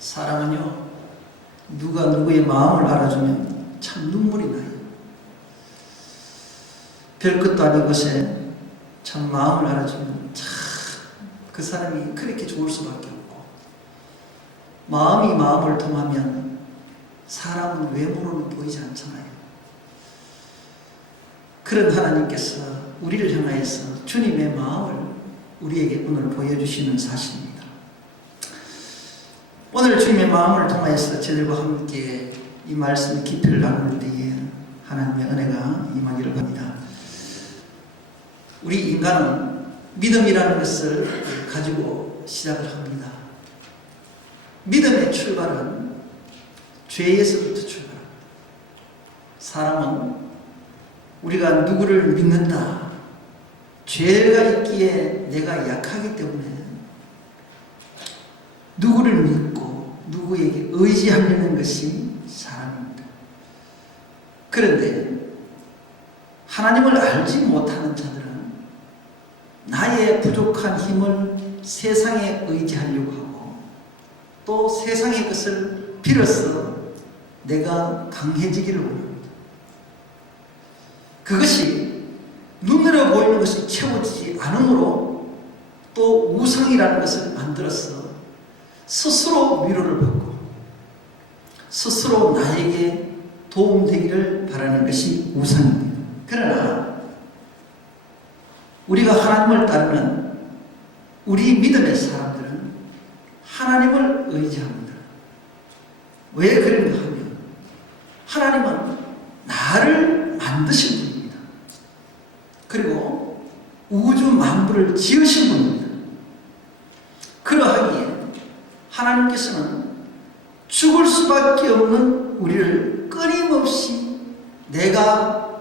사람은요, 누가 누구의 마음을 알아주면 참 눈물이 나요. 별것도 아닌 것에 참 마음을 알아주면 참 그 사람이 그렇게 좋을 수밖에 없고, 마음이 마음을 통하면 사람은 외모로는 보이지 않잖아요. 그런 하나님께서 우리를 향하여서 주님의 마음을 우리에게 오늘 보여주시는 사실입니다. 오늘 주님의 마음을 통하여서 저들과 함께 이 말씀의 깊이를 나눌 때에 하나님의 은혜가 임하기를 바랍니다. 우리 인간은 믿음이라는 것을 가지고 시작을 합니다. 믿음의 출발은 죄에서부터 출발합니다. 사람은 우리가 누구를 믿는다, 죄가 있기에 내가 약하기 때문에 누구를 믿고 누구에게 의지하려는 것이 사람입니다. 그런데 하나님을 알지 못하는 자들은 나의 부족한 힘을 세상에 의지하려고 하고, 또 세상의 것을 빌어서 내가 강해지기를 원합니다. 그것이 눈으로 보이는 것이 채워지지 않으므로 또 우상이라는 것을 만들어서 스스로 위로를 받고 스스로 나에게 도움되기를 바라는 것이 우상입니다. 그러나 우리가 하나님을 따르는 우리 믿음의 사람들은 하나님을 의지합니다. 왜 그런가 하면 하나님은 나를 만드신 분입니다. 그리고 우주 만물을 지으신 분입니다. 그러하기에 하나님께서는 죽을 수밖에 없는 우리를 끊임없이 내가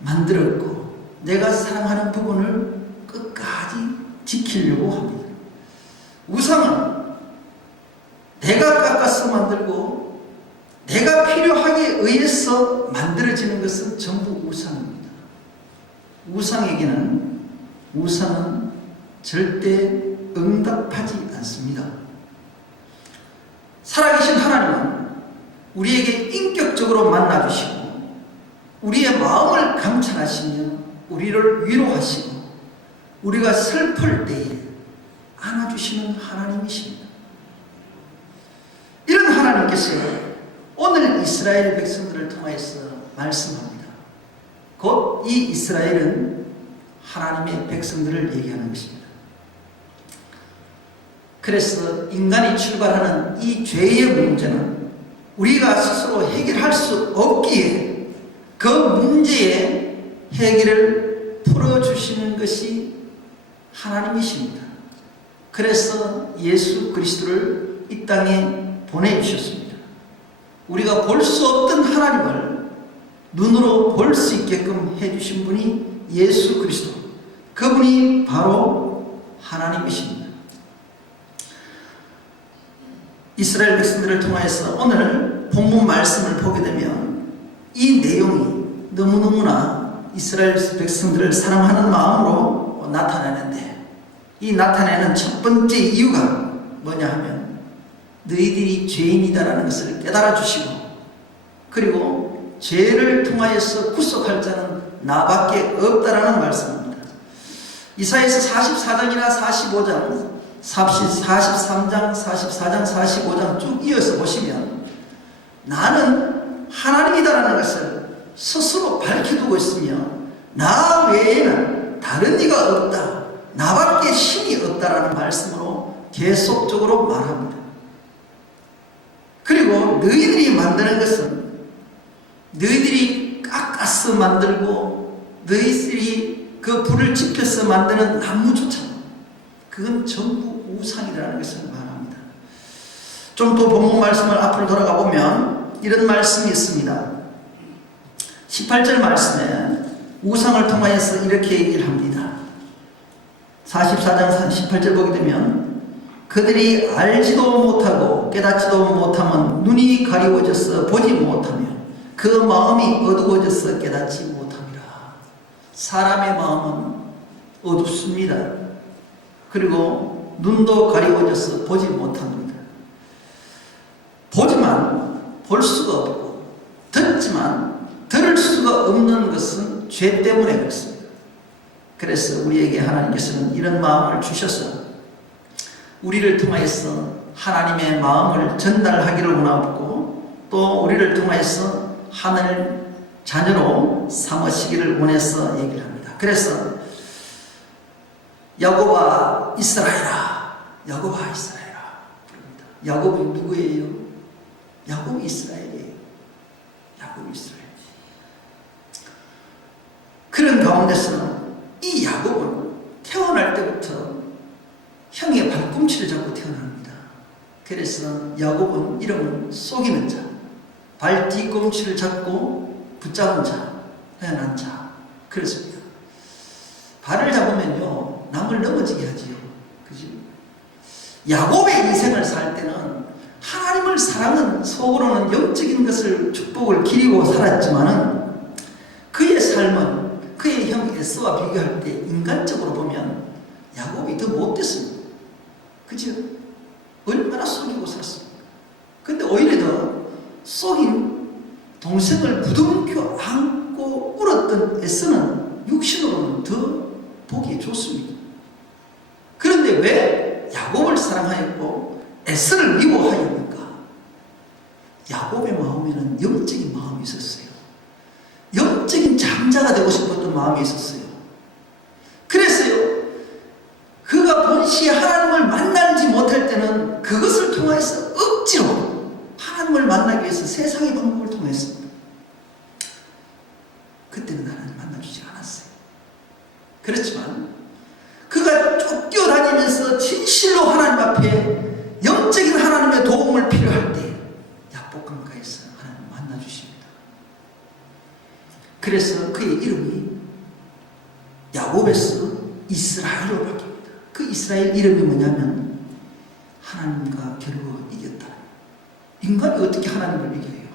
만들었고 내가 사랑하는 부분을 끝까지 지키려고 합니다. 우상은 내가 깎아서 만들고 내가 필요하기에 의해서 만들어지는 것은 전부 우상입니다. 우상은 절대 응답하지 않습니다. 살아계신 하나님은 우리에게 인격적으로 만나주시고 우리의 마음을 감찰하시며 우리를 위로하시고 우리가 슬플 때에 안아주시는 하나님이십니다. 이런 하나님께서 오늘 이스라엘 백성들을 통해서 말씀합니다. 곧 이 이스라엘은 하나님의 백성들을 얘기하는 것입니다. 그래서 인간이 출발하는 이 죄의 문제는 우리가 스스로 해결할 수 없기에 그 문제의 해결을 풀어주시는 것이 하나님이십니다. 그래서 예수 그리스도를 이 땅에 보내주셨습니다. 우리가 볼 수 없던 하나님을 눈으로 볼 수 있게끔 해주신 분이 예수 그리스도, 그분이 바로 하나님이십니다. 이스라엘 백성들을 통해서 오늘 본문 말씀을 보게 되면 이 내용이 너무너무나 이스라엘 백성들을 사랑하는 마음으로 나타나는데, 이 나타내는 첫 번째 이유가 뭐냐 하면 너희들이 죄인이다라는 것을 깨달아 주시고, 그리고 죄를 통하여서 구속할 자는 나밖에 없다라는 말씀입니다. 이사야서 44장이나 45장, 43장, 44장, 45장 쭉 이어서 보시면 나는 하나님이다라는 것을 스스로 밝혀두고 있으며 나 외에는 다른 이가 없다, 나밖에 신이 없다라는 말씀으로 계속적으로 말합니다. 그리고 너희들이 만드는 것은 너희들이 깎아서 만들고 너희들이 그 불을 지펴서 만드는 나무조차 그건 전부 우상이라는 것을 말합니다. 좀 더 본문 말씀을 앞으로 돌아가 보면 이런 말씀이 있습니다. 18절 말씀에 우상을 통하여서 이렇게 얘기를 합니다. 44장 18절 보게 되면 그들이 알지도 못하고 깨닫지도 못하면 눈이 가리워져서 보지 못하며 그 마음이 어두워져서 깨닫지 못합니다. 사람의 마음은 어둡습니다. 그리고 눈도 가리워져서 보지 못합니다. 볼 수가 없고 듣지만 들을 수가 없는 것은 죄 때문에 그렇습니다. 그래서 우리에게 하나님께서는 이런 마음을 주셔서 우리를 통하여서 하나님의 마음을 전달하기를 원하고 또 우리를 통하여서 하늘 자녀로 삼으시기를 원해서 얘기를 합니다. 그래서 야곱아 이스라엘아, 야곱아 이스라엘아 부릅니다. 야곱이 누구예요? 야곱이 이스라엘이에요. 야곱이 이스라엘. 그런 가운데서는 이 야곱은 태어날 때부터 형의 발꿈치를 잡고 태어납니다. 그래서 야곱은 이름은 속이는 자, 발 뒤꿈치를 잡고 붙잡은 자, 태어난 자. 그렇습니다. 발을 잡으면요 남을 넘어지게 하지요. 그지? 야곱의 인생을 살 때는 하나님을 사랑은 속으로는 영적인 것을 축복을 기리고 살았지만은 그의 삶은 그의 형 에서와 비교할 때 인간적으로 보면 야곱이 더 못됐습니다. 그죠? 얼마나 속이고 살았습니까? 근데 오히려 더 속인 동생을 부둥켜 안고 울었던 에서는 육신으로는 더 보기 좋습니다. 그런데 왜 야곱을 사랑하였고 에서를 미워하였는가? 야곱의 마음에는 영적인 마음이 있었어요. 영적인 장자가 되고 싶었던 마음이 있었어요. 그래서요 그가 본시에 하나님을 만나지 못할 때는 그것을 통해서 억지로 하나님을 만나기 위해서 세상의 방법을 통했습니다. 그때는 하나님 만나주지 않았어요. 그렇지만 그가 쫓겨다니면서 진실로 하나님 앞에 영적인 하나님의 도움을 필요할 때 약복강가에서 하나님 만나주십니다. 그래서 그의 이름이 야곱에서 이스라엘로 바뀝니다. 그 이스라엘 이름이 뭐냐면 하나님과 겨루어 이겼다. 인간이 어떻게 하나님을 이겨요?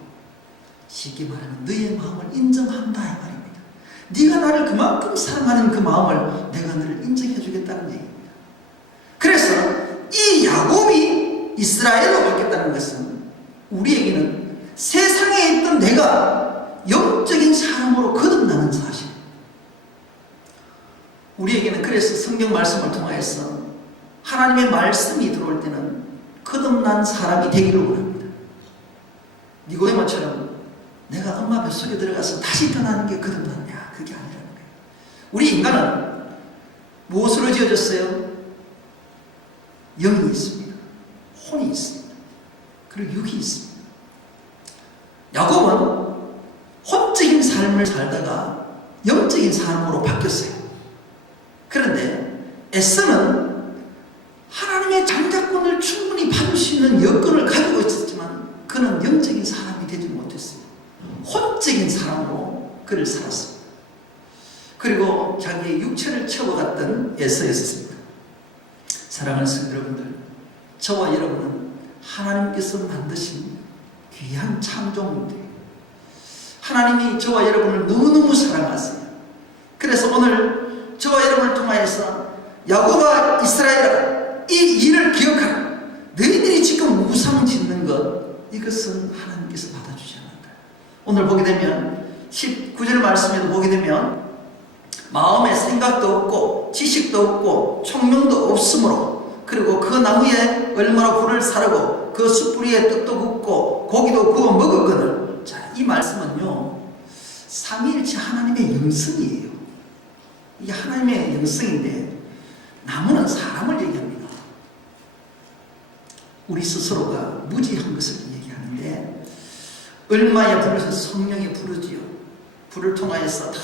쉽게 말하면 너의 마음을 인정한다 이 말입니다. 네가 나를 그만큼 사랑하는 그 마음을 내가 너를 인정해 주겠다는 얘기입니다. 그래서 이 야곱이 이스라엘로 바뀌었다는 것은 우리에게는 세상에 있던 내가 영적인 사람으로 거듭나는 사실. 우리에게는 그래서 성경 말씀을 통하여서 하나님의 말씀이 들어올 때는 거듭난 사람이 되기를 원합니다. 니고데모처럼 내가 엄마 뱃속에 들어가서 다시 태어나는 게 거듭났냐? 그게 아니라는 거예요. 우리 인간은 무엇으로 지어졌어요? 영이 있습니다. 혼이 있습니다. 그리고 육이 있습니다. 야곱은 혼적인 삶을 살다가 영적인 사람으로 바뀌었어요. 그런데 에서는 하나님의 장자권을 충분히 받을 수 있는 여건을 가지고 있었지만 그는 영적인 사람이 되지 못했어요. 혼적인 사람으로 그를 살았습니다. 그리고 자기의 육체를 채워갔던 에서였습니다. 사랑하는 성도 여러분들, 저와 여러분은 하나님께서 만드신 귀한 창조물들이에요. 하나님이 저와 여러분을 너무너무 사랑하세요. 그래서 오늘 저와 여러분을 통하여서 야곱아 이스라엘아 이 일을 기억하라. 너희들이 지금 우상 짓는 것 이것은 하나님께서 받아주지 않는다. 오늘 보게 되면 19절 말씀에도 보게 되면 마음에 생각도 없고 지식도 없고 총명도 없으므로 그리고 그 나무에 얼마나 불을 사르고 그 숯불 위에 떡도 굽고 고기도 구워 먹었거늘. 자, 이 말씀은요 삼위일체 하나님의 영성이에요. 이게 하나님의 영성인데 나무는 사람을 얘기합니다. 우리 스스로가 무지한 것을 얘기하는데 얼마에 불러서 성령이 부르지요. 불을 통하여서 다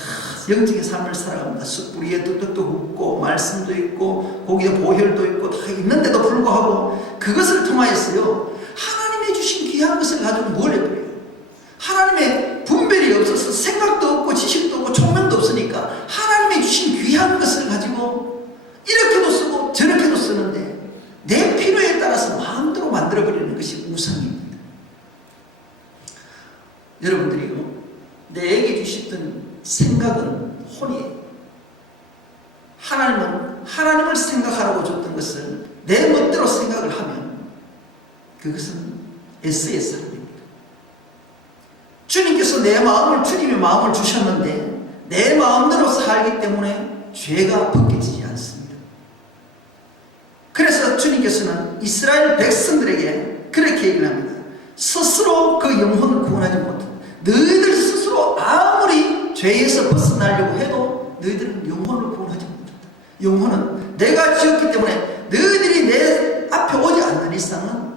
영적인 삶을 살아갑니다. 숯불 위에 떡도 굽고 말씀도 있고 고기에 보혈도 있고 다 있는데도 불구하고 그것을 통하여서요 하나님이 주신 귀한 것을 가지고 뭘 해버려요. 하나님의 분별이 없어서 생각도 없고 지식도 없고 총명도 없으니까 하나님이 주신 귀한 것을 가지고 이렇게도 쓰고 저렇게도 쓰는데 내 필요에 따라서 마음대로 만들어버리는 것이 우상입니다. 여러분들이요 내게 주셨던 생각은 혼이에요. 하나님은 하나님을 생각하라고 줬던 것을 내 멋대로 생각을 하면 그것은 에서의 삶입니다. 그래서 내 마음을 주님의 마음을 주셨는데 내 마음대로 살기 때문에 죄가 벗겨지지 않습니다. 그래서 주님께서는 이스라엘 백성들에게 그렇게 얘기를 합니다. 스스로 그 영혼을 구원하지 못한다. 너희들 스스로 아무리 죄에서 벗어나려고 해도 너희들은 영혼을 구원하지 못한다. 영혼은 내가 지었기 때문에 너희들이 내 앞에 오지 않는 이상은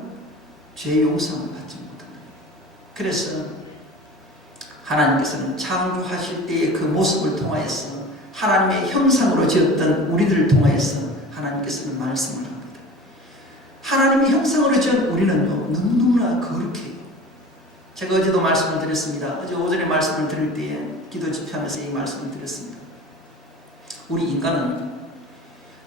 죄 용서를 받지 못한다. 그래서 하나님께서는 창조하실 때의 그 모습을 통하여서 하나님의 형상으로 지었던 우리들을 통하여서 하나님께서는 말씀을 합니다. 하나님의 형상으로 지은 우리는요 너무나 거룩해요. 제가 어제도 말씀을 드렸습니다. 어제 오전에 말씀을 드릴 때에 기도 집회하면서 이 말씀을 드렸습니다. 우리 인간은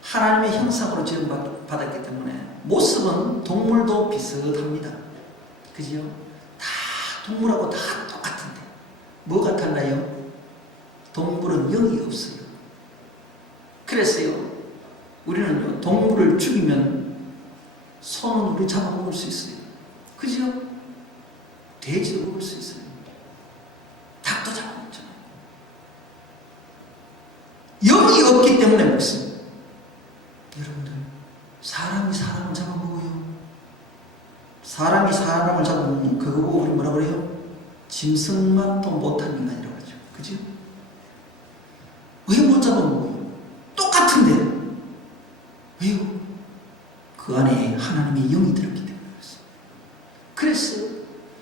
하나님의 형상으로 지음받았기 때문에 모습은 동물도 비슷합니다. 그죠? 다 동물하고 다 똑같은데 뭐가 달라요? 동물은 영이 없어요. 그래서요 우리는요 동물을 죽이면 손은 우리 잡아먹을 수 있어요. 그죠? 돼지도 먹을 수 있어요. 닭도 잡아먹잖아요. 영이 없기 때문에 먹습니다. 여러분들 사람이 사람을 잡아먹어요. 사람이 사람을 잡아먹는 그거 보고 우리 뭐라 그래요? 짐승만도 못한 인간이라고 하죠. 그죠? 왜 못 잡아먹어요? 똑같은데 왜요? 그 안에 하나님의 영이 들었기 때문에 그렇습니다. 그래서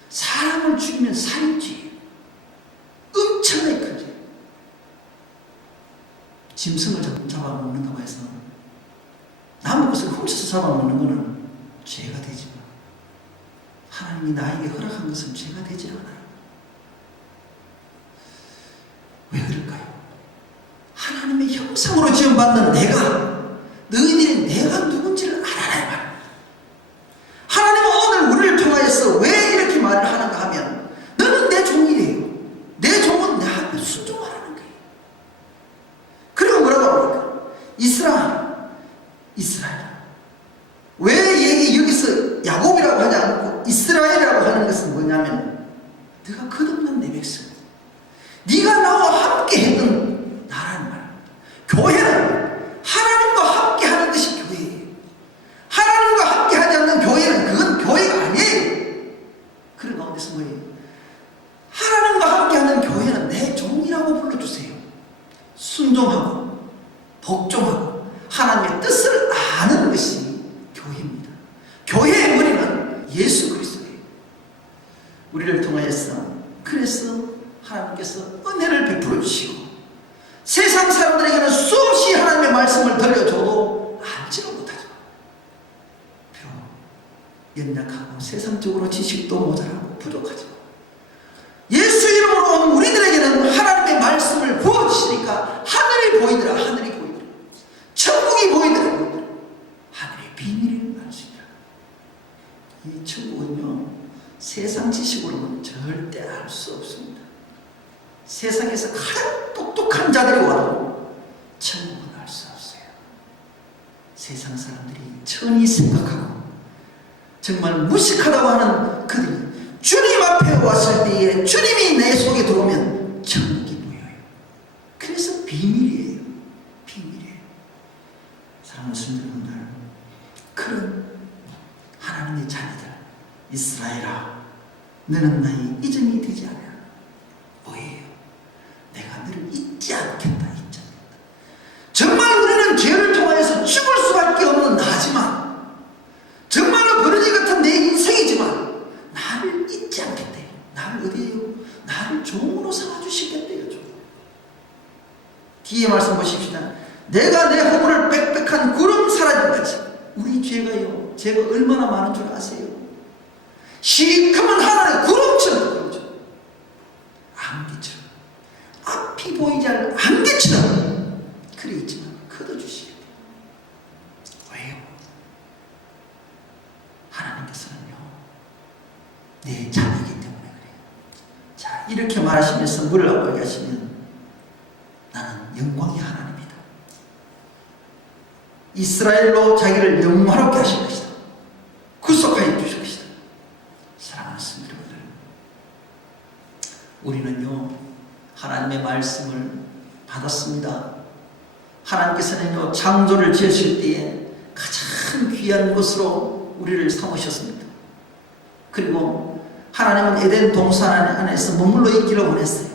사람을 죽이면 살인죄예요. 엄청나게 큰 죄. 짐승을 잡아먹는다고 해서 남의 것을 훔쳐서 잡아먹는 것은 죄가 되지만 하나님이 나에게 허락한 것은 죄가 되지 않아요. 왜 그럴까요? 하나님의 형상으로 지음받는 내가 너희들이 내가 누군지를 알아라 이 말입니다. 하나님은 오늘 우리를 통하여서 왜 이렇게 말을 하는가 하면 너는 내 종이래요. 내 종은 내 앞에 순종하라는 거예요. 그리고 뭐라고 합니까? 이스라엘. 왜 여기서 야곱이라고 하지 않고 이스라엘이라고 하는 것은 뭐냐면 네가 끝없는 내 백성, 네가 나와 함께 했던 나라는 말입니다. 교회는 하나님과 함께 하는 것이 교회예요. 하나님과 함께 하지 않는 교회는 그건 교회가 아니에요. 그런 가운데서 뭐예요? 하나님과 함께 하는 교회는 내 종이라고 불러주세요. 순종하고 복종하고 하나님의 뜻을 아는 것이 교회입니다. 교회의 머리는 예수 그리스도예요. 우리를 통하여서 그래서 하나님께서 은혜를 베풀어 주시고 세상 사람들에게는 수없이 하나님의 말씀을 들려줘도 알지를 못하죠. 비록 연약하고 세상적으로 지식도 모자라고 부족하죠. 예수 이름으로 온 우리들에게는 하나님의 말씀을 부어주시니까 하늘이 보이더라. 천국이 보이더라. 하늘의 비밀을 알 수 있더라. 이 천국은요 세상 지식으로는 절대 알 수 없습니다. 세상에서 가장 똑똑한 자들이 와도 천국은 알 수 없어요. 세상 사람들이 천히 생각하고 정말 무식하다고 하는 그들이 주님 앞에 왔을 때에 주님이 내 속에 들어오면 천국이 보여요. 그래서 비밀이에요. 사랑하는 성도님들, 그런 하나님의 자녀들 이스라엘아 너는 나의 이전이 되지 않아. 뭐예요? 내가 너를 잊지 않겠다. 정말 우리는 죄를 통하여서 죽을 수밖에 없는 나지만 정말로 버러지 같은 내 인생이지만 나를 잊지 않겠대요. 나를 어디에요? 나를 종으로 삼아주시겠대요. 뒤에 말씀 보십시다. 내가 내 허물을 빽빽한 구름 사라짐같이 우리 죄가 얼마나 많은 줄 아세요? 시커먼 하늘의 구름처럼 보이죠. 안개처럼 앞이 보이지 않는 안개처럼 그래 있지만 걷어주시겠다. 왜요? 하나님께서는요 내 자녀이기 때문에 그래요. 자, 이렇게 말하시면서 뭐를 하고 얘기하시면 나는 영광의 하나님이다. 이스라엘로 자기를 영화롭게 하실 것이다. 구속하여 주실 것이다. 사랑하는 성도 여러분들, 우리는요, 하나님의 말씀을 받았습니다. 하나님께서는요, 창조를 지으실 때에 가장 귀한 것으로 우리를 삼으셨습니다. 그리고 하나님은 에덴 동산 안에서 머물러 있기를 원했어요.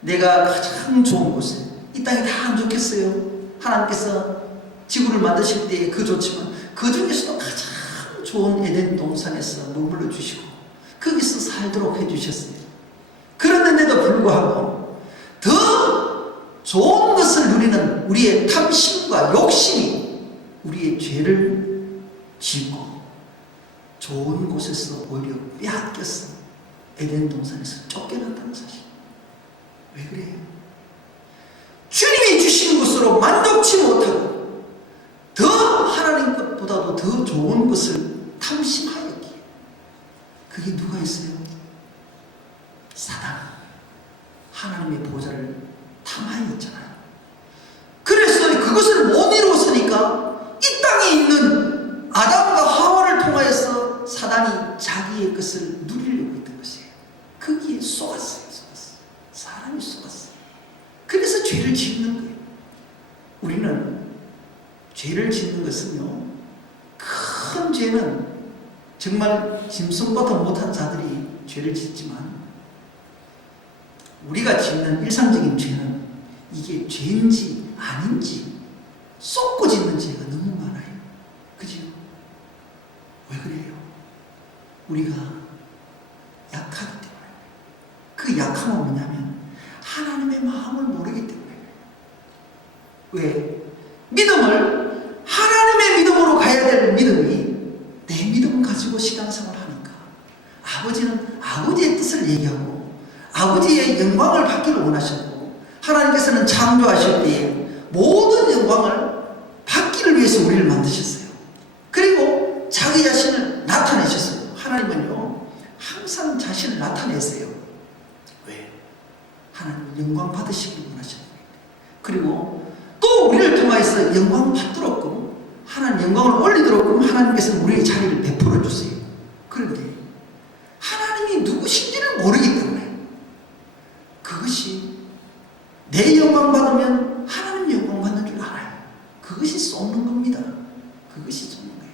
내가 가장 좋은 곳에, 이 땅이 다 안 좋겠어요. 하나님께서 지구를 만드실 때에 그 좋지만 그 중에서도 가장 좋은 에덴 동산에서 머물러 주시고 거기서 살도록 해주셨어요. 그랬는데도 불구하고 더 좋은 것을 누리는 우리의 탐심과 욕심이 우리의 죄를 짓고 좋은 곳에서 오히려 빼앗겼어. 에덴 동산에서 쫓겨났다는 사실. 왜 그래요? 주님이 주신 것으로 만족치 못하고 더 하나님 것보다도 더 좋은 것을 탐심하였기에. 그게 누가 있어요? 사단. 하나님의 보좌를 탐하였잖아요. 그래서 그것을 못 이루었으니까 이 땅에 있는 아담과 하와를 통하여서 사단이 자기의 것을 누리려고 했던 것이에요. 거기에 속았어요. 사람이 속았어요. 그래서 죄를 짓는 거예요. 우리는 죄를 짓는 것은요, 큰 죄는 정말 짐승보다 못한 자들이 죄를 짓지만 우리가 짓는 일상적인 죄는 이게 죄인지 아닌지 쏟고 짓는 죄가 너무 많아요. 그죠? 왜 그래요? 우리가 약하기 때문에. 그 약함은 뭐냐면 하나님의 마음을 모르기 때문에. 왜? 믿음을 하나님의 믿음으로 가야 될 믿음이 내 믿음 가지고 신앙생활을 하니까 아버지는 아버지의 뜻을 얘기하고 아버지의 영광을 받기를 원하셨고 하나님께서는 창조하실 때에 모든 영광을 받기를 위해서 우리를 만드셨어요. 그리고 자기 자신을 나타내셨어요. 하나님은요 항상 자신을 나타내세요. 왜? 하나님 영광 받으시기를 원하셨어요. 그리고 또 우리를 통하여서 영광 받도록끔 하나님 영광을 올리도록끔 하나님께서 우리의 자리를 베풀어 주세요. 그런데 하나님이 누구신지를 모르기 때문에 그것이 내 영광 받으면 하나님 영광 받는 줄 알아요. 그것이 쏟는 겁니다. 그것이 쏟는 거예요.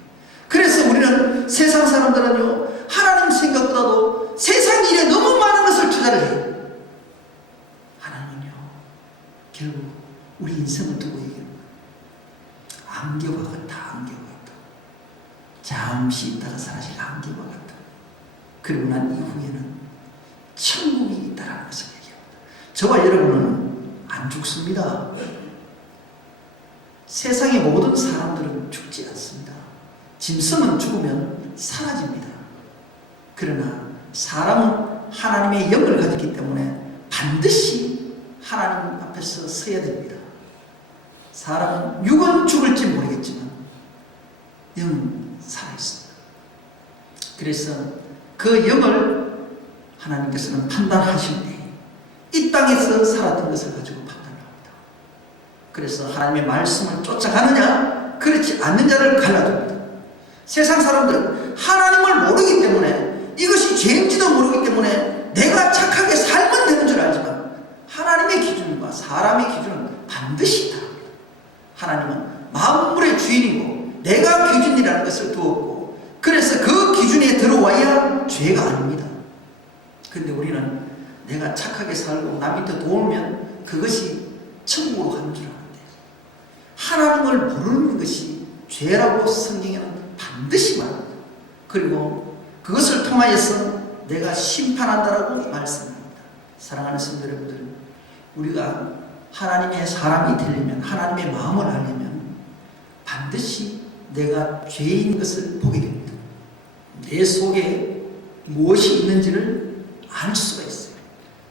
그래서 우리는 세상 사람들은요 하나님 생각보다도 세상 일에 너무 많은 것을 투자를 해요. 하나님은요 결국 우리 인생을 두고 얘기합니다. 안개와 같다. 안개와 같다. 잠시 있다가 사라질 안개와 같다. 그리고 난 이후에는 천국이 있다라는 것을 얘기합니다. 저와 여러분은 안 죽습니다. 세상의 모든 사람들은 죽지 않습니다. 짐승은 죽으면 사라집니다. 그러나 사람은 하나님의 영을 가졌기 때문에 반드시 하나님 앞에서 서야 됩니다. 사람은 육은 죽을지 모르겠지만 영은 살아있습니다. 그래서 그 영을 하나님께서는 판단하실 때 이 땅에서 살았던 것을 가지고 판단을 합니다. 그래서 하나님의 말씀을 쫓아가느냐 그렇지 않는 자를 갈라줍니다. 세상 사람들은 하나님을 모르기 때문에 이것이 죄인지도 모르기 때문에 내가 착하게 살면 되는 줄 알지만 하나님의 기준과 사람의 기준은 반드시 다릅니다. 하나님은 만물의 주인이고 내가 기준이라는 것을 두었고 그래서 그 기준에 들어와야 죄가 아닙니다. 근데 우리는 내가 착하게 살고 남한테 도우면 그것이 천국으로 가는 줄 아는데 하나님을 모르는 것이 죄라고 성경에는 반드시 말합니다. 그리고 그것을 통하여서 내가 심판한다라고 말씀합니다. 사랑하는 성도 여러분들, 우리가 하나님의 사람이 되려면 하나님의 마음을 알려면 반드시 내가 죄인 것을 보게 됩니다. 내 속에 무엇이 있는지를 알 수가 있어요.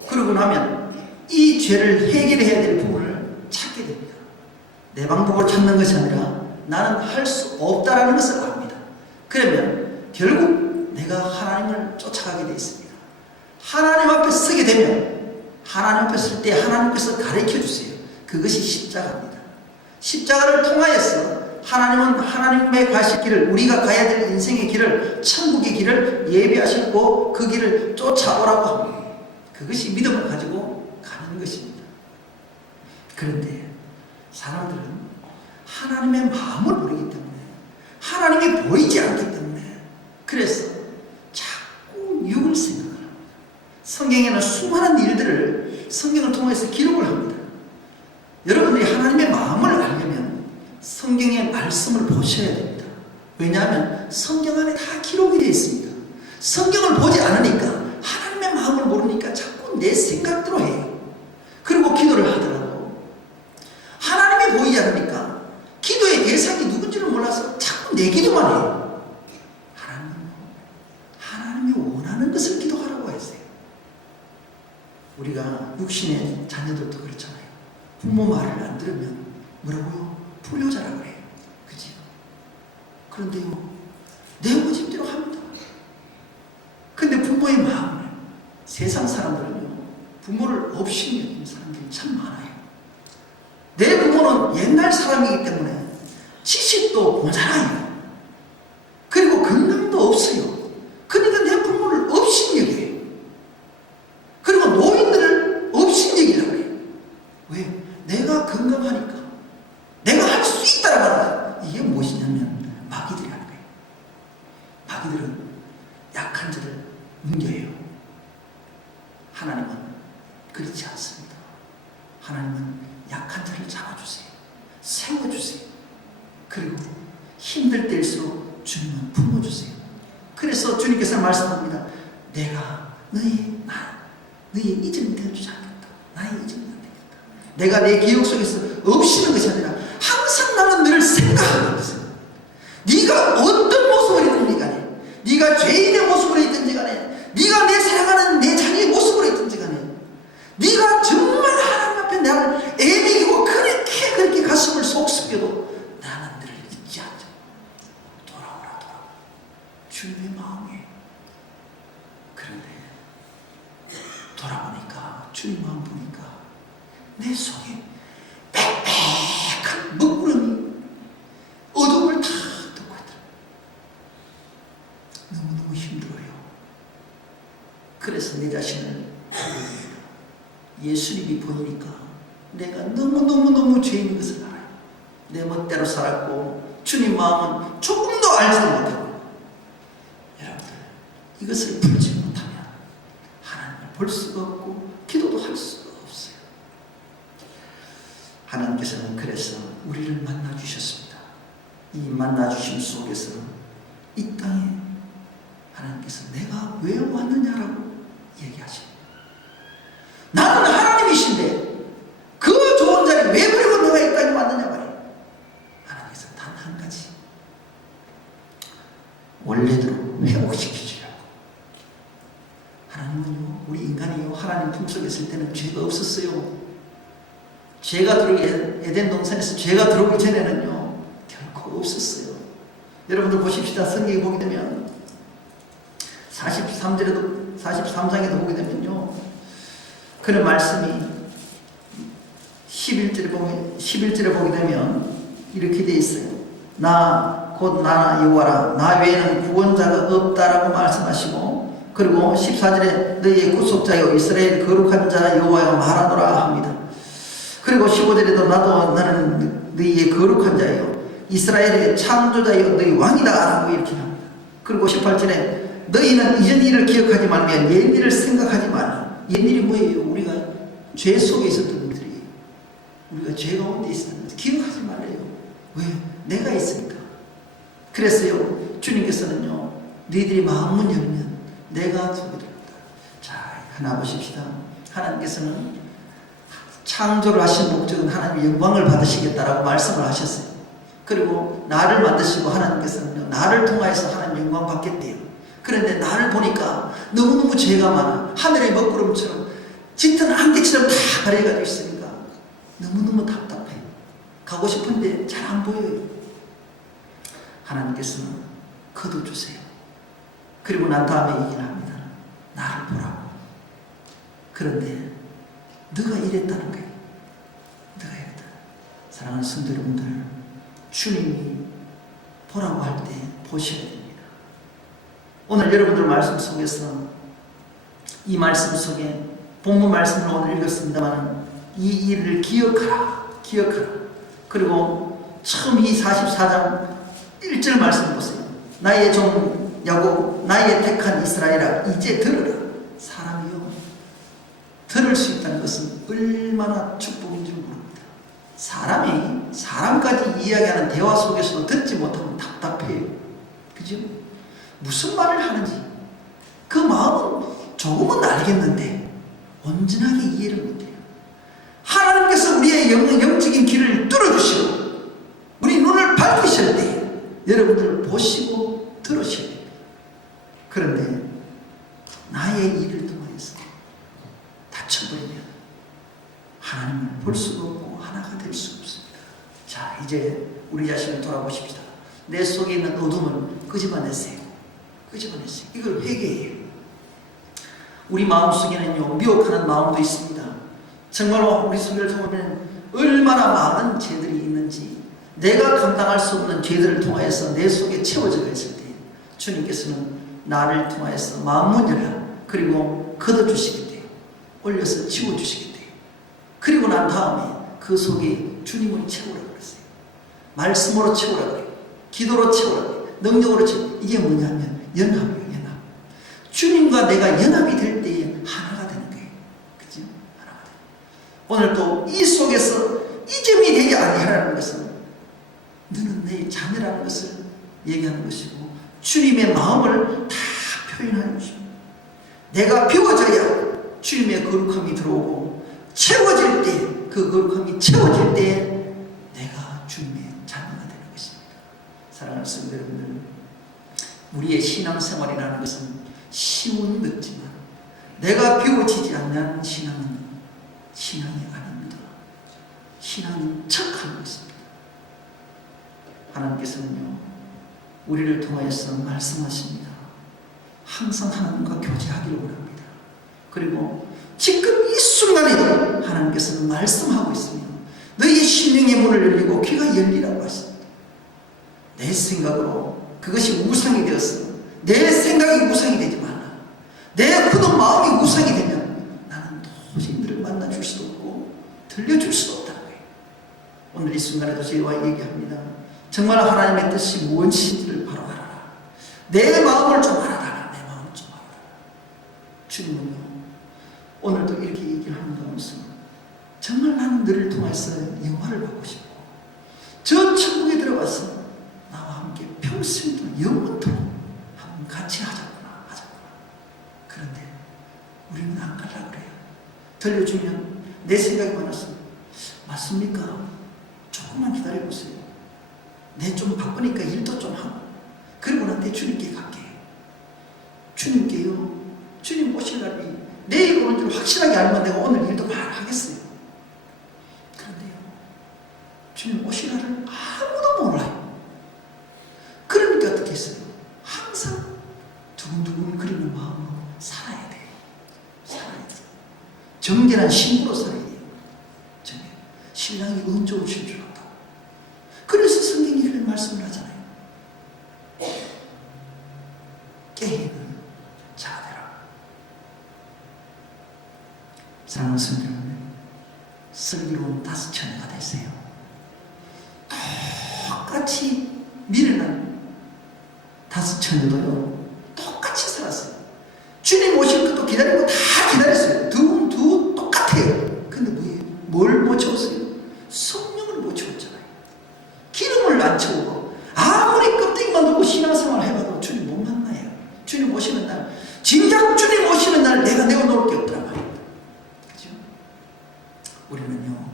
그러고 나면 이 죄를 해결해야 될 부분을 찾게 됩니다. 내 방법을 찾는 것이 아니라 나는 할 수 없다라는 것을 압니다. 그러면 결국 내가 하나님을 쫓아가게 되어 있습니다. 하나님 앞에 서게 되면 하나님 앞에 설 때 하나님께서 가르쳐 주세요. 그것이 십자가입니다. 십자가를 통하여서 하나님은 하나님의 가실 길을 우리가 가야 될 인생의 길을 천국의 길을 예비하시고 그 길을 쫓아오라고 합니다. 그것이 믿음을 가지고 가는 것입니다. 그런데 사람들은 하나님의 마음을 모르기 때문에, 하나님이 보이지 않기 때문에, 그래서 자꾸 육을 생각을 합니다. 성경에는 수많은 일들을 성경을 통해서 기록을 합니다. 여러분들이 하나님의 마음을 알려면 성경의 말씀을 보셔야 됩니다. 왜냐하면 성경 안에 다 기록이 되어 있습니다. 성경을 보지 않으니까, 하나님의 마음을 모르니까 자꾸 내 생각대로 해요. 그리고 기도를 하더라도 하나님이 보이지 않으니까 기도의 대상이 누군지를 몰라서 자꾸 내 기도만 해요. 하나님이 원하는 것을 기도하라고 했어요. 우리가 육신의 자녀들도 그렇잖아요. 부모 말을 안 들으면 뭐라고요? 불효자라고 그래요. 그치? 그런데요, 내 고집대로 합니다. 근데 부모의 마음을, 세상 사람들은요, 부모를 없이 여기는 사람들이 참 많아요. 내 부모는 옛날 사람이기 때문에 지식도 모자라요. 그리고 건강도 없어요. 그러니까 내 부모를 없이 여겨요. 그리고 노인들을 없이 여기려고 해요. 왜? 내가 건강하니까, 내가 할 수 있다라고 하는 거예요. 이게 무엇이냐면 마귀들이 하는 거예요. 마귀들은 약한 자를 뭉겨요. 하나님은 그렇지 않습니다. 하나님은 약한 자를 잡아주세요. 세워주세요. 그리고 힘들 때일수록 주님은 품어주세요. 그래서 주님께서 말씀합니다. 내가 너희의 이전이 되어주지 않겠다. 나의 이전이 안 되겠다. 내가 내 기억 속에서 없이는 것이 아니라 항상 나는 너를 생각하고 있어요. 네가 어떤 모습으로 있든지 간에, 네가 죄인의 모습으로 있든지 간에, 네가 내 사랑하는 내 자녀의 모습으로 있든지 간에, 네가 정말 하나님 앞에 나를 애미기고 그렇게 가슴을 속삭여도 나는 너를 잊지 않자. 돌아오라. 주님의 마음이에요. 그런데 돌아보니까, 주님 마음 보니까 내 속에 빽빽한 먹구름이 어둠을 다 덮고 있더라. 너무너무 힘들어요. 그래서 내 자신을 예수님이 보이니까 내가 너무너무 죄인인 것을 알아요. 내 멋대로 살았고 주님 마음은 조금도 알지도 못하고. 여러분들, 이것을 풀지 못하면 하나님을 볼 수가 없고 기도도 할 수가 없어요. 하나님께서는 그래서 우리를 만나주셨습니다. 이 만나주심 속에서 이 땅에 하나님께서 내가 왜 왔느냐라고 얘기하십니다. 나는 하나님이신데 그 좋은 자리 왜 버리고 내가 이 땅에 왔느냐 말이에요. 하나님께서 단 한 가지, 원래대로 회복시키시려고. 하나님은요, 우리 인간이요, 하나님 품속에 있을 때는 죄가 없었어요. 죄가 들어오기, 에덴 동산에서 죄가 들어오기 전에는요 결코 없었어요. 여러분들 보십시다. 성경에 보게 되면 43장에도 보게 되면요, 그런 말씀이 11절에 보게 되면 이렇게 되어 있어요. 곧 나 여호와라, 나 외에는 구원자가 없다라고 말씀하시고, 그리고 14절에 너희의 구속자여 이스라엘 거룩한 자 여호와가 말하노라 합니다. 그리고 15절에도 나는 너희의 거룩한 자여 이스라엘의 창조자여 너희 왕이다 라고 이렇게 합니다. 그리고 18절에 너희는 이전 일을 기억하지 말며 옛 일을 생각하지 말라. 옛 일이 뭐예요? 우리가 죄 속에 있었던 것들이에요. 우리가 죄 가운데 있었던 것들 기억하지 말래요. 왜? 내가 있으니까. 그랬어요. 주님께서는요, 너희들이 마음문 열면 내가 들어간다. 자, 하나 보십시다. 하나님께서는 창조를 하신 목적은 하나님의 영광을 받으시겠다라고 말씀을 하셨어요. 그리고 나를 만드시고 하나님께서는요, 나를 통하여서 하나님 영광 받겠대요. 그런데 나를 보니까 너무너무 죄가 많아. 하늘의 먹구름처럼 짙은 안개처럼 다 가려가지고 있으니까 너무너무 답답해. 가고 싶은데 잘 안 보여요. 하나님께서는 거둬주세요. 그리고 난 다음에 얘기를 합니다. 나를 보라고. 그런데 너가 이랬다는 거예요. 너가 이랬다. 사랑하는 성도 여러분들, 주님이 보라고 할 때 보셔야 됩니다. 오늘 여러분들 말씀 속에서, 이 말씀 속에 본문 말씀을 오늘 읽었습니다만 이 일을 기억하라. 그리고 처음 이 44장 1절 말씀 보세요. 나의 종 야곱, 나의 택한 이스라엘아, 이제 들으라. 사람이요, 들을 수 있다는 것은 얼마나 축복인 줄 모릅니다. 사람이 사람까지 이야기하는 대화 속에서도 듣지 못하면 답답해요. 그죠? 무슨 말을 하는지 그 마음은 조금은 알겠는데 온전하게 이해를 못해요. 하나님께서 우리의 영적인 길을 뚫어주시고 우리 눈을 밝히실 때 여러분들 보시고 들으셔야 됩니다. 그런데 나의 일을 통해서 다쳐버리면 하나님을 볼 수가 없고 하나가 될 수가 없습니다. 자, 이제 우리 자신을 돌아보십시다. 내 속에 있는 어둠을 끄집어내세요. 이걸 회개해요. 우리 마음속에는요, 미혹하는 마음도 있습니다. 정말로 우리 성경을 통하면 얼마나 많은 죄들이 있는지, 내가 감당할 수 없는 죄들을 통하여서 내 속에 채워져 있을 때 주님께서는 나를 통하여서 마음문 열라, 그리고 걷어주시겠대요. 올려서 지워주시겠대요. 그리고 난 다음에 그 속에 주님을 채우라고 그랬어요. 말씀으로 채우라고 그래요. 기도로 채우라고 그래요. 능력으로 채우라고. 이게 뭐냐면 연합이에요. 연합. 주님과 내가 연합이 될 때에 하나가 되는 거예요. 그죠? 하나가 돼요. 오늘 또 이 속에서 이 점이 되지 아니하라는 것은 너는 내 자녀라는 것을 얘기하는 것이고, 주님의 마음을 다 표현하는 것입니다. 내가 비워져야 주님의 거룩함이 들어오고, 채워질 때, 그 거룩함이 채워질 때 내가 주님의 자녀가 되는 것입니다. 사랑하는 성도 여러분들, 우리의 신앙생활이라는 것은 쉬운 것지만 내가 비워지지 않는 신앙은 신앙이 아닙니다. 신앙은 척하는 것입니다. 하나님께서는요, 우리를 통하여서 말씀하십니다. 항상 하나님과 교제하기를 원합니다. 그리고 지금 이 순간에도 하나님께서는 말씀하고 있습니다. 너희의 심령의 문을 열리고 귀가 열리라고 하십니다. 내 생각으로 그것이 우상이 되었어. 내 생각이 우상이 되지 말라. 내 굳은 마음이 우상이 되면 나는 도저히 너를 만나줄 수도 없고 들려줄 수도 없다는 거예요. 오늘 이 순간에도 저희와 얘기합니다. 정말 하나님의 뜻이 무엇인지를 바로 알아라. 내 마음을 좀 알아달라. 내 마음을 좀 알아달라. 주님은요, 오늘도 이렇게 얘기를 한다면서 정말 나는 너를 통해서 영화를 받고 싶고 저 천국에 들어가서 나와 함께 평생 동안 영원토록 한번 같이 하자꾸나. 그런데 우리는 안 가려고 그래요. 들려주면 내 생각이 많았습니다. 맞습니까? 조금만 기다려보세요. 내 좀 바쁘니까 일도 좀 하고 그리고 난 내 주님께 갈게요. 주님께요, 주님 오실 날이 내일 오는 줄 확실하게 알면 내가 오늘 일도 하겠어요. 그런데요, 주님 오실 날을 아무도 몰라요. 그러니까 어떻게 했어요? 항상 두근두근 그리는 마음으로 살아야 돼요. 살아야 돼요. 정결한 신부로 살아야 돼요. 신랑이 은좋은 신줄 안다고. 그래서 성경이 그런 말씀을 하잖아요. 깨는 자가 되라. 사랑하는 성도 여러분, 슬기로운 다섯 처녀가 되세요. 똑같이 미련한 다섯 처녀도요, 똑같이 살았어요. 주님 오실 것도 기다리고 다 기다렸어요. 두 똑같아요. 근데 뭘 못 채웠어요? 성령을 못 채웠잖아요. 기름을 안 채우고 아무리 껍데기만 들고 신앙생활을 해봐도 주님 못 만나요. 주님 오시는 날, 진작 주님 오시는 날 내가 내어놓을 게 없더란 말입니다. 그죠? 우리는요,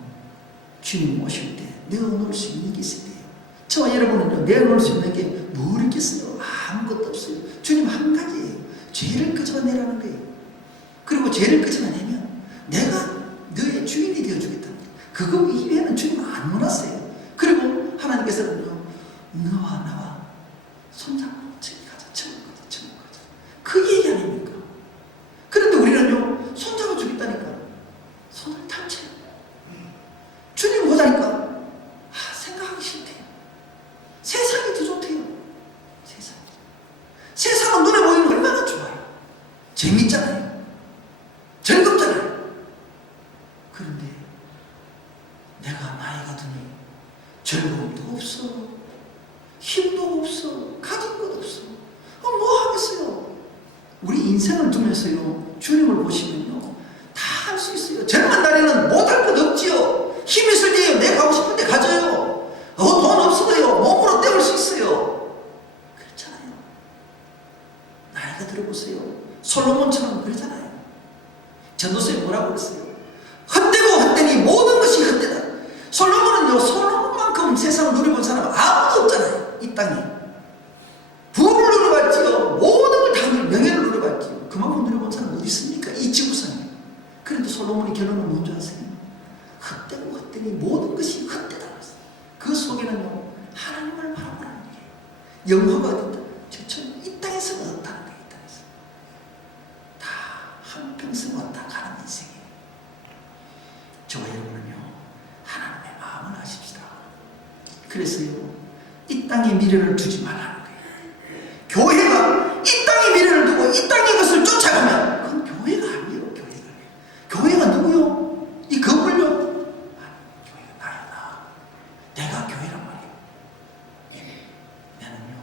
주님 오실 때 내어놓을 수 있는 게 있어야 돼요. 저와 여러분은요, 내어놓을 수 있는 게 뭘 있겠어요? 아무것도 없어요. 주님 한 가지예요. 죄를 끄집어내라는 거예요. 그리고 죄를 끄집어내면 내가 너의 주인이 되어주겠다는 거예요. 그거 이외에는 주님은 안 놀았어요. 그리고 하나님께서는요, 너와 나와 손잡고 저기 가자, 천국 가자, 천국 가자. 그 얘기 아닙니까? 그런데 우리는요, 손잡아 주겠다니까 손을 탐채요. 주님 보자니까 생각하기 싫대요. 세상이 더 좋대요. 세상은 눈에 보이면 얼마나 좋아요. 재밌잖아요. 즐겁잖아요. 인생을 두면서요 주님을 보시면요 다 할 수 있어요. 젊은 날에는 못할 것 없지요. 힘이 있을 때요 내가 가고 싶은 데 가져요. 돈 없어도요 몸으로 때울 수 있어요. 그렇잖아요. 나이가 들어보세요. 솔로몬처럼 그러잖아요. 전도서에 뭐라고 그랬어요? 헛되고 헛되니 모든 것이 헛되다. 솔로몬은요 솔로몬만큼 세상을 누려본 사람은 아무도 없잖아요. 이 땅에 부를 누려봤지요. 모든 걸 다 명예를 누려봤지요. 그만큼 누려본 사람은 어디 있습니까? 이 지구상에. 그런데 솔로몬의 결론은 뭔지 아세요? 헛되고 헛되니 모든 것이 헛되다. 그 속에는요 하나님을 바라보라는 게 영화가 어딨다? 저처럼 이 땅에서는 없다는 거예요. 이 땅에서 다 한평생 왔다 가는 인생이에요. 저와 여러분은요 하나님의 마음을 아십시다. 그래서요 이 땅에 미련을 두지 말라는 거예요. 교회가 이 땅에 미련을 두고 이 땅의 것을 쫓아가면 그건 교회가 아니에요. 교회가 누구요? 이 건물요? 아니, 교회가 나야 나. 내가 교회란 말이에요. 나는요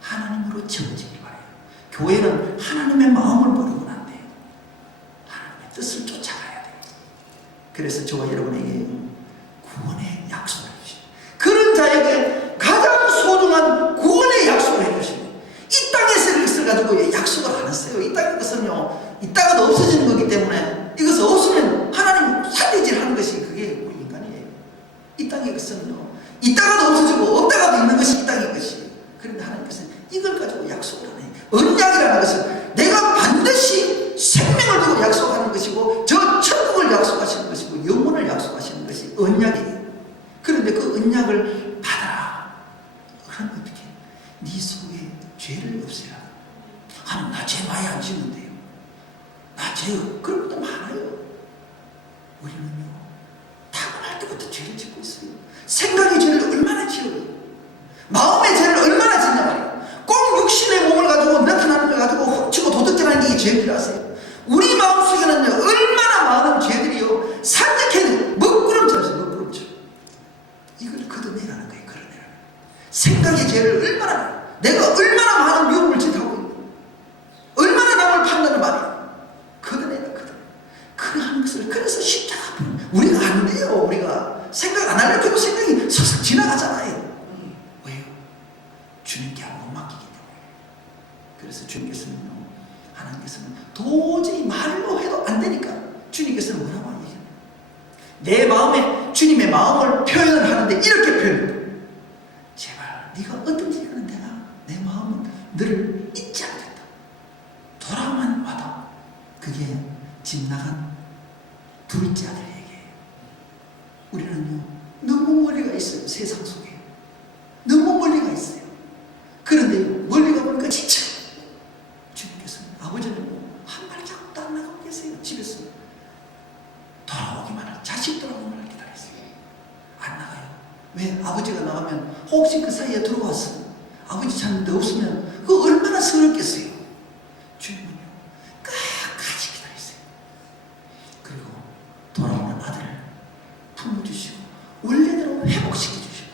하나님으로 채워지길 바래요. 교회는 하나님의 마음을 모르고는 안 돼요. 하나님의 뜻을 쫓아가야 돼요. 그래서 저와 여러분에게 구원의 약속을 해주십니다. 그런 자에게 가장 소중한 구원의 약속을 해주십니다. 이 땅에서 이것을 가지고 약속을 안 했어요. 이 땅의 것은요 이 땅은 없어지는 거기 때문에 이것을 없으면 하나님 살리질 하는 것이 그게 우리 인간이에요. 이 땅의 것은요 이 땅은 없어지고 없다가도 있는 것이 이 땅의 것이에요. 그런데 하나님께서는 이걸 가지고 약속을 안 해요. 언약이라는 것은 내가 반드시 생명을 두고 약속하는 것이고 저 천국을 약속하시는 것이고 영혼을 약속하시는 것이 언약이에요. 그런데 그 언약을 받아라. 그럼 어떻게? 네 속에 죄를 없애라. 하나님 나 죄 많이 안 짓는데요. 나 죄 그런 것도 많아요. 우리는요 타고날 때부터 죄를 짓고 있어요. 생각의 죄를 얼마나 지어요. 마음의 죄를 얼마나 짓냐 말이에요. 꼭 육신의 몸을 가지고 나타나는 걸 가지고 훔치고 도둑질하는 게 죄들이라세요. 우리 마음속에는요 얼마나 많은 죄들이요 산적해 먹구름처럼 먹구름처럼 이걸 걷어내라는 거예요. 걷어내라는 거예요. 생각의 죄를 얼마나 내가 얼마나 많은 미움을 짓하고 있는 얼마나 남을 판단을 말이에요. 걷어내라 걷어내. 그러한 것을 그래서 십자가 우리가 안 돼요. 우리가 생각 안 하려고 생각이 서서 지나가잖아요. 왜요? 주님께 못 맡기기 때문에. 그래서 주님께서는요 하나님께서는 도저히 말로 해도 안 되니까 주님께서는 뭐라고 얘기해요? 내 마음에 주님의 마음을 표현하는데 이렇게 표현해요. 제발 네가 어떤지 하는 내가 내 마음은 너를 잊지 않겠다. 돌아만 와도 그게 집 나간 둘째 아들 얘기예요. 우리는요 너무 멀리가 있어요. 세상 속에 너무 멀리가 있어요. 그런데 멀리 가보니까 지쳐. 주님께서는 아버지는 한 발자국도 안 나가고 계세요. 집에서 돌아오기만 할 자식 돌아오기만 기다렸어요. 안 나가요. 왜? 아버지가 나가면 혹시 그 사이에 들어왔어 아버지 찾는데 없으면 그거 얼마나 서럽겠어요. 주님은요 끝까지 기다렸어요. 그리고 돌아오는 아들을 품어주시고 원래대로 회복시켜 주시고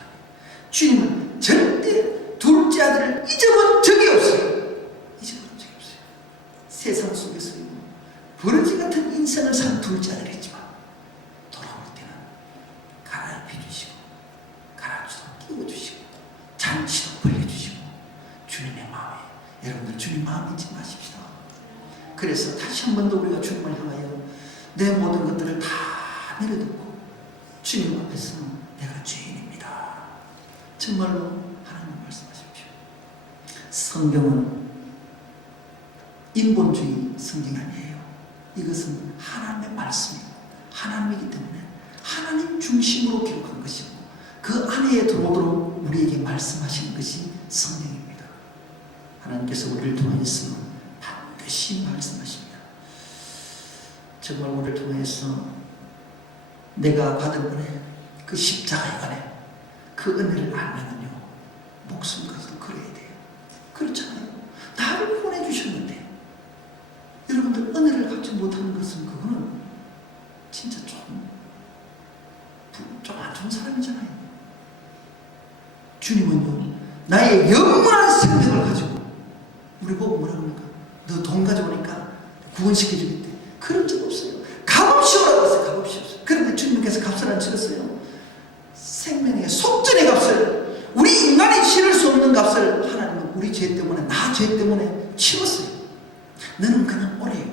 주님은 절대 둘째 아들을 잊어본 적이 없어요. 잊어본 적이 없어요. 세상 속에서요 버러지 같은 인생을 산 둘째 아들이 있지만 돌아올 때는 갈아입혀 주시고 가라지도 끼워주시고 잔치도 벌려주시고 주님의 마음에 여러분들 주님 마음 잊지 마십시다. 그래서 다시 한 번 더 우리가 주님을 향하여 내 모든 것들을 다 내려놓고 주님 앞에서 내가 죄인입니다. 정말로 하나님 말씀하십시오. 성경은 인본주의 성경이 아니에요. 이것은 하나님의 말씀이고 하나님이기 때문에 하나님 중심으로 기록한 것이고 그 안에 들어오도록 우리에게 말씀하시는 것이 성령입니다. 하나님께서 우리를 통해서 반드시 말씀하십니다. 정말 우리를 통해서 내가 받은 은혜, 그 십자가의 은혜, 그 은혜를 알면은요 목숨까지도 걸어야 돼요. 그렇잖아요. 나를 구원해 주셨는데 여러분들 은혜를 갖지 못하는 것은 그거는 진짜 좀 안 좋은 사람이잖아요. 주님은요 나의 영원한 생명을 가지고 우리 보고 뭐라 그럽니까? 너 돈 가져오니까 구원시켜주겠대. 그런 적 없어요. 값없이 오라고 했어요. 값없이 없어요. 그런데 주님께서 값을 안 치렀어요. 생명의 속전의 값을, 우리 인간이 치를 수 없는 값을 하나님은 우리 죄 때문에, 나 죄 때문에 치렀어요. 너는 그냥 오래요.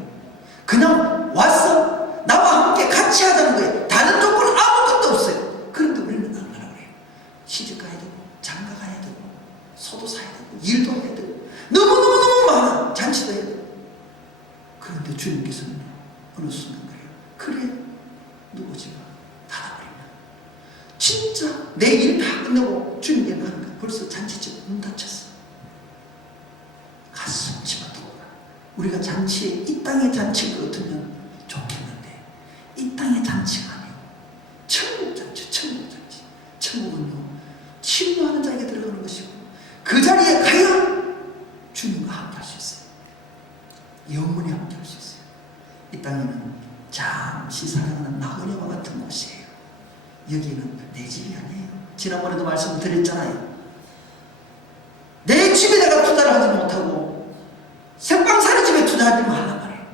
그냥 와서 나와 함께 같이 하자는 거예요. 다른 조건 아무것도 없어요. 그런데 우리는 얼마나 그래요. 시집 가야 되고, 장가 가야 되고, 소도 사야 되고, 일도 해야 되고, 너무너무너무 많아. 잔치도 해야 되고. 그런데 주님께서는 어느 순간 그래요. 그래, 누구 집을 닫아버리면 진짜 내 일 다 끝내고 주님께 가는 거야. 벌써 잔치집 문 닫혔어. 가슴 집어넣고 우리가 잔치에 이 땅의 잔치가 같으면 좋겠는데 이 땅의 잔치가 아니고 천국 잔치, 천국 잔치. 천국은요 침노하는 자에게 들어가는 것이고 그 자리에 가야 주님과 함께 할 수 있어요. 영원히 함께 할 수 있어요. 이 땅에는 잠시 살아가는 나그네와 같은 곳이에요. 여기는 내 집이 아니에요. 지난번에도 말씀드렸잖아요. 내 집에 내가 투자를 하지 못하고 생방사리 집에 투자하지 말란 말이에요.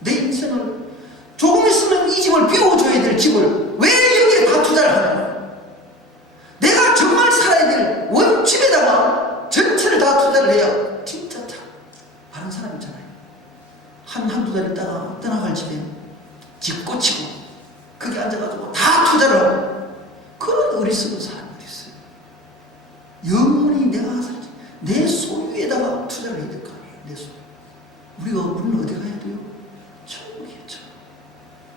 내 인생을 조금 있으면 이 집을 비워줘야 될 집을 왜 여기에 다 투자를 하냐고. 내가 정말 살아야 될 원집에다가 전체를 다 투자를 해야 진짜 참 바른 사람 있잖아요. 한두 달 있다가 떠나갈 집에 집 꽂히고 거기 앉아가지고 다 투자를 하고 그런 어리석은 사람이 어디 있어요. 영원히 내가 살지 내 소유에다가 투자를 해야 될 거 아니에요. 내 소유. 우리는 어디 가야 돼요? 천국이죠.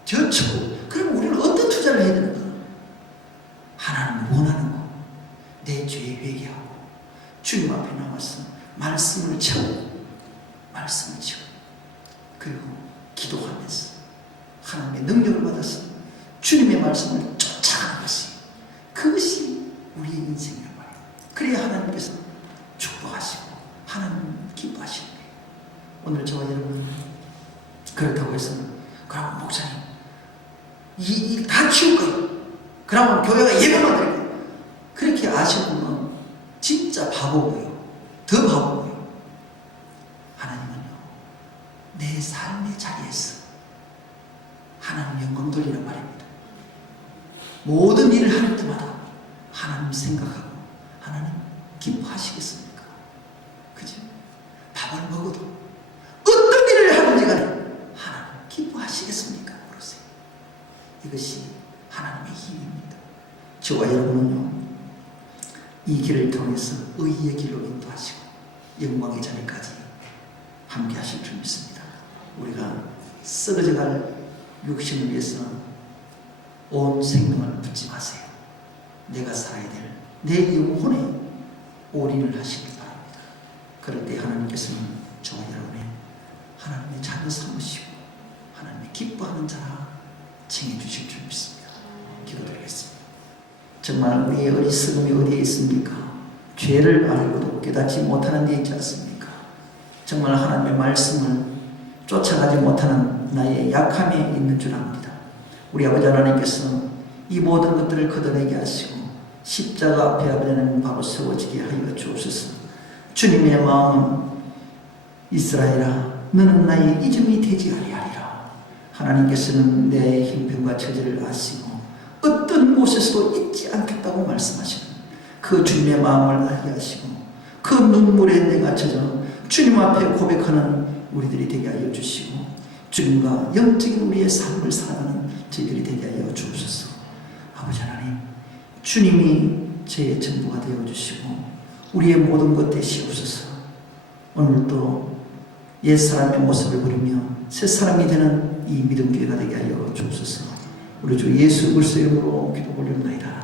저 천국. 그럼 우리는 어떤 투자를 해야 되는가? 하나님 원하는 거. 내 죄에 회개하고 주님 앞에 나와서 말씀을 채우고 그리고 기도하면서 하나님의 능력을 받아서 주님의 말씀을 쫓아가는 것이 그것이 우리의 인생이란 말이에요. 그래야 하나님께서 축복하시고 하나님 기뻐하시는 거예요. 오늘 저와 여러분 그렇다고 해서 그러면 목사님 이 일 다 치울까요? 그러면 교회가 예배만 드릴까요? 그렇게 아시고는 진짜 바보고요. 더 바보고요. 하나님은요 내 삶의 자리에서 하나님 영광 돌리란 말입니다. 모든 일을 할 때마다 하나님 생각하고 하나님 기뻐하시겠습니까? 그죠? 밥을 먹어도 어떤 일을 하든지 간에 하나님 기뻐하시겠습니까? 그러세요. 이것이 하나님의 힘입니다. 저와 여러분은요 이 길을 통해서 의의 길로 인도하시고 영광의 자리까지 함께 하실 줄 믿습니다. 우리가 썩어져갈 육신을 위해서 온 생명을 붙지 마세요. 내가 살아야 될 내 영혼에 올인을 하시기 바랍니다. 그럴 때 하나님께서는 저와 여러분의 하나님의 자녀 삼으시고 하나님의 기뻐하는 자라 칭해주실 줄 믿습니다. 기도드리겠습니다. 정말 우리의 어리석음이 어디에 있습니까? 죄를 알고도 깨닫지 못하는 데 있지 않습니까? 정말 하나님의 말씀을 쫓아가지 못하는 나의 약함에 있는 줄 압니다. 우리 아버지 하나님께서 이 모든 것들을 걷어내게 하시고 십자가 앞에 아버지는 바로 세워지게 하여 주옵소서. 주님의 마음은 이스라엘아 너는 나의 이름이 되지 아니하리라. 하나님께서는 내 형편과 처지를 아시고 어떤 곳에서도 잊지 않겠다고 말씀하시는 그 주님의 마음을 알게 하시고 그 눈물에 내가 젖어 주님 앞에 고백하는 우리들이 되게 하여 주시고 주님과 영적인 우리의 삶을 살아가는 저희들이 되게 하여 주옵소서. 아버지 하나님 주님이 저의 전부가 되어주시고 우리의 모든 것 되시옵소서. 오늘도 옛사람의 모습을 버리며 새사람이 되는 이 믿음교회가 되게 하여 주옵소서. 우리 주 예수 그리스도의 이름으로 기도 올립니다.